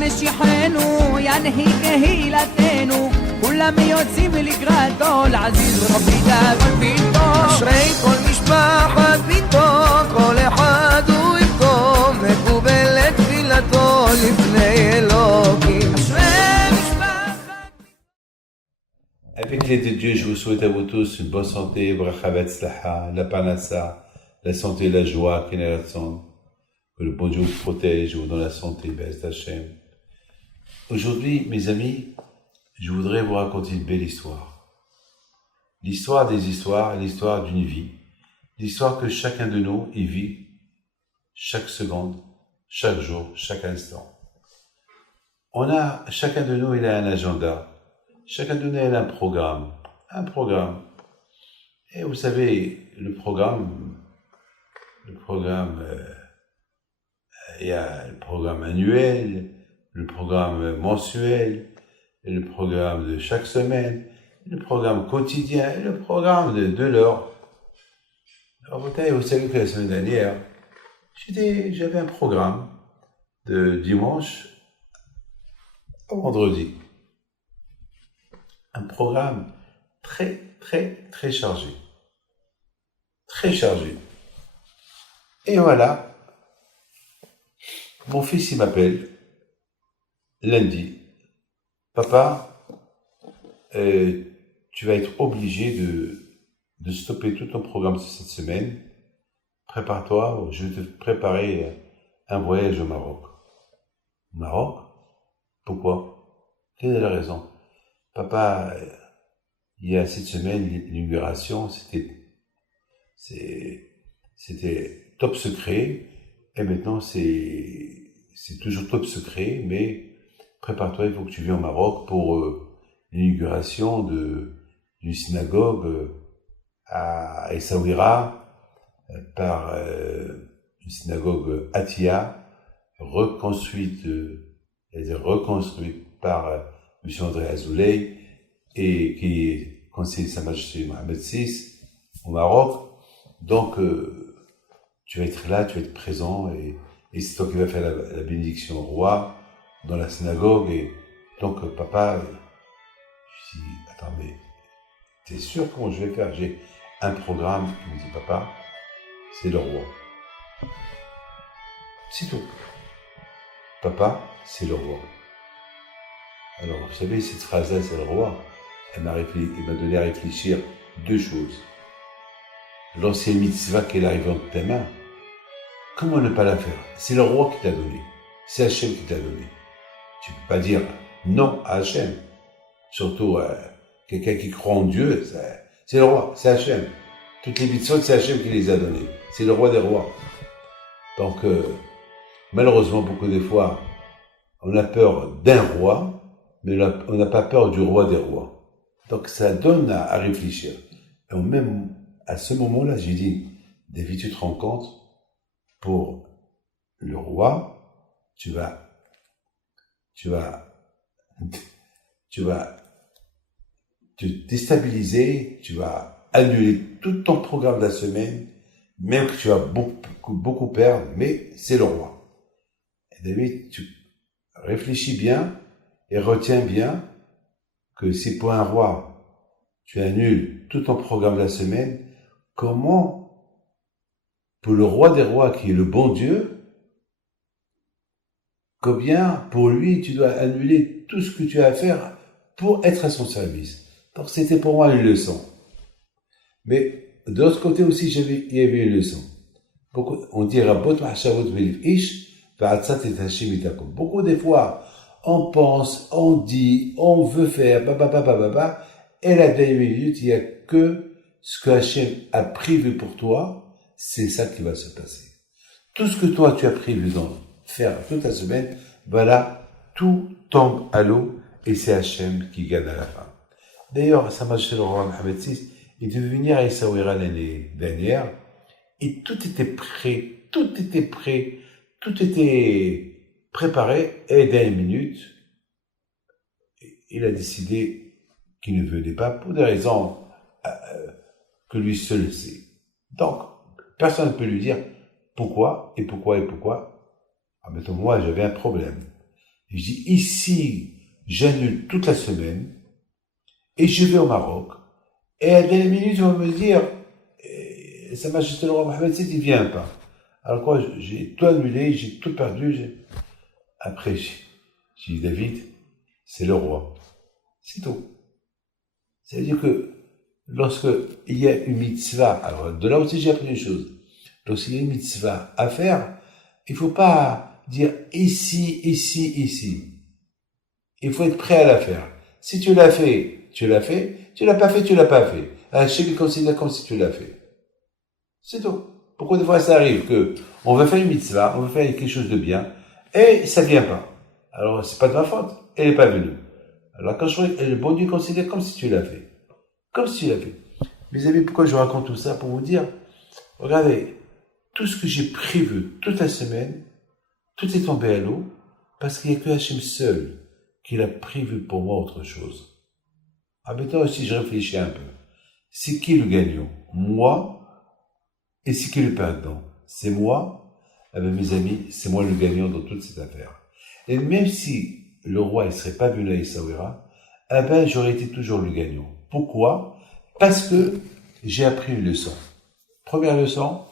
مش يحرنوا يعني هيك هي لاتينو كل ما يوتسيم الجراتو العزيز ربي داخل فيتو אשרי כל משפחת ביתו, כל אחד הוא יבכו, מקובל את תפילתו לפני אלוקים. אשרי משפחת... Avec l'aide de Dieu, je vous souhaite à vous tous une bonne santé, bracha vetzlacha, la parnassa, la santé et la joie, que le bon Dieu vous protège, vous donne la santé, Be'ez Hashem. Aujourd'hui, mes amis, je voudrais vous raconter une belle histoire. L'histoire des histoires, l'histoire d'une vie, l'histoire que chacun de nous y vit chaque seconde, chaque jour, chaque instant. Chacun de nous, il a un agenda, chacun de nous, il a un programme. Et vous savez, le programme, il y a le programme annuel, le programme mensuel, le programme de chaque semaine, le programme quotidien et le programme de l'heure. Alors, vous savez que la semaine dernière, j'avais un programme de dimanche au vendredi. Un programme très, très, très chargé. Très chargé. Et voilà, mon fils, il m'appelle lundi. Papa, tu vas être obligé de stopper tout ton programme cette semaine. Prépare-toi, je vais te préparer un voyage au Maroc. Au Maroc? Pourquoi? Quelle est la raison? Papa, il y a cette semaine, l'inauguration, c'était top secret, et maintenant c'est toujours top secret, mais prépare-toi, il faut que tu viennes au Maroc pour l'inauguration d'une synagogue à Essaouira par une synagogue Attia, reconstruite par M. André Azoulay et qui est conseiller de Sa Majesté Mohamed VI au Maroc. Donc, tu vas être là, tu vas être présent et c'est toi qui vas faire la bénédiction au roi dans la synagogue. Et donc, papa, je dis, attends, mais t'es sûr comment je vais faire? J'ai un programme. Il me dit, papa, c'est le roi. C'est tout. Papa, c'est le roi. Alors, vous savez, cette phrase-là, c'est le roi. Il m'a donné à réfléchir deux choses. L'ancienne mitzvah qu'elle arrive entre tes mains, comment ne pas la faire? C'est le roi qui t'a donné. C'est Hachem qui t'a donné. Tu ne peux pas dire non à Hachem. Surtout quelqu'un qui croit en Dieu, c'est le roi, c'est Hachem. Toutes les mitzvot, c'est Hachem qui les a données. C'est le roi des rois. Donc, malheureusement, beaucoup de fois, on a peur d'un roi, mais on n'a pas peur du roi des rois. Donc, ça donne à réfléchir. Et même à ce moment-là, j'ai dit, David, tu te rends compte, pour le roi, tu vas te déstabiliser, tu vas annuler tout ton programme de la semaine, même que tu vas beaucoup perdre, mais c'est le roi. Et David, tu réfléchis bien et retiens bien que si pour un roi, tu annules tout ton programme de la semaine, comment, pour le roi des rois qui est le bon Dieu, combien pour lui tu dois annuler tout ce que tu as à faire pour être à son service. Donc c'était pour moi une leçon. Mais de l'autre côté aussi, il y avait une leçon. On dit beaucoup des fois, on pense, on dit, on veut faire, et la dernière minute, il n'y a que ce que Hachem a prévu pour toi, c'est ça qui va se passer. Tout ce que toi tu as prévu de faire toute la semaine, voilà, tout tombe à l'eau et c'est Hachem qui gagne à la fin. D'ailleurs, Sa Majesté le roi Mohamed VI, il devait venir à Essaouira l'année dernière et tout était prêt, tout était préparé et dernière minute, il a décidé qu'il ne venait pas pour des raisons que lui seul sait. Donc, personne ne peut lui dire pourquoi. Ah, maintenant, moi, j'avais un problème. Je dis, ici, j'annule toute la semaine, et je vais au Maroc, et à la dernière minute, on va me dire, Sa Majesté le roi Mohamed VII, il vient pas. Alors quoi, j'ai tout annulé, j'ai tout perdu. Après, j'ai dit, David, c'est le roi. C'est tout. C'est-à-dire que lorsque il y a une mitzvah, alors de là aussi j'ai appris une chose, lorsqu'il y a une mitzvah à faire, il ne faut pas dire ici, ici, ici. Il faut être prêt à la faire. Si tu l'as fait, tu l'as fait. Tu l'as pas fait, tu l'as pas fait. Chacun considère comme si tu l'as fait. C'est tout. Pourquoi des fois ça arrive que on va faire une mitzvah, on va faire quelque chose de bien, et ça vient pas. Alors c'est pas de ma faute, elle est pas venue. Alors quand je vois, le bon Dieu considère comme si tu l'as fait. Comme si tu l'as fait. Mes amis, pourquoi je raconte tout ça? Pour vous dire, regardez, tout ce que j'ai prévu toute la semaine, tout est tombé à l'eau, parce qu'il n'y a que Hachem seul qui l'a prévu pour moi autre chose. Ah, maintenant, si je réfléchis un peu, c'est qui le gagnant? Moi, et c'est qui le perdant? C'est moi? Eh bien, mes amis, c'est moi le gagnant dans toute cette affaire. Et même si le roi ne serait pas venu à Essaouira, eh ben, j'aurais été toujours le gagnant. Pourquoi? Parce que j'ai appris une leçon. Première leçon,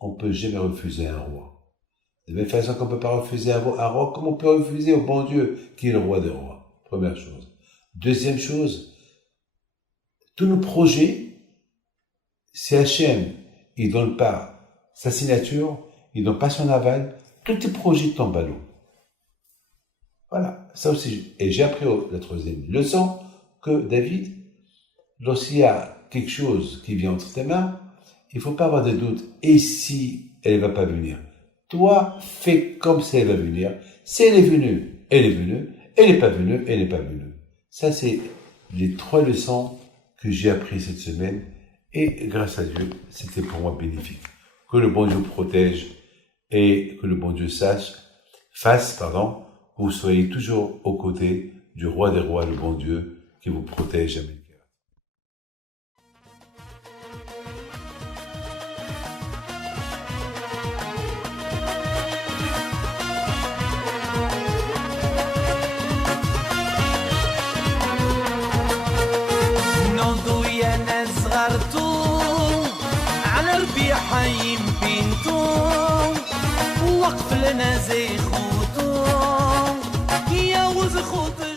on ne peut jamais refuser un roi. De la même façon qu'on ne peut pas refuser un roi, comme on peut refuser au bon Dieu qui est le roi des rois. Première chose. Deuxième chose, tous nos projets, si Hachem, il ne donne pas sa signature, il ne donne pas son aval, tous tes projets tombent à l'eau. Voilà, ça aussi. Et j'ai appris la troisième leçon que David, lorsqu'il y a quelque chose qui vient entre tes mains, il ne faut pas avoir de doute. Et si elle ne va pas venir? Toi, fais comme si elle va venir. Si elle est venue, elle est venue. Elle n'est pas venue, elle n'est pas venue. Ça, c'est les 3 leçons que j'ai apprises cette semaine. Et grâce à Dieu, c'était pour moi bénéfique. Que le bon Dieu protège et que le bon Dieu fasse, que vous soyez toujours aux côtés du roi des rois, le bon Dieu, qui vous protège. Amen. حي بنتو وقف لنا زي خوتو يا وز خوت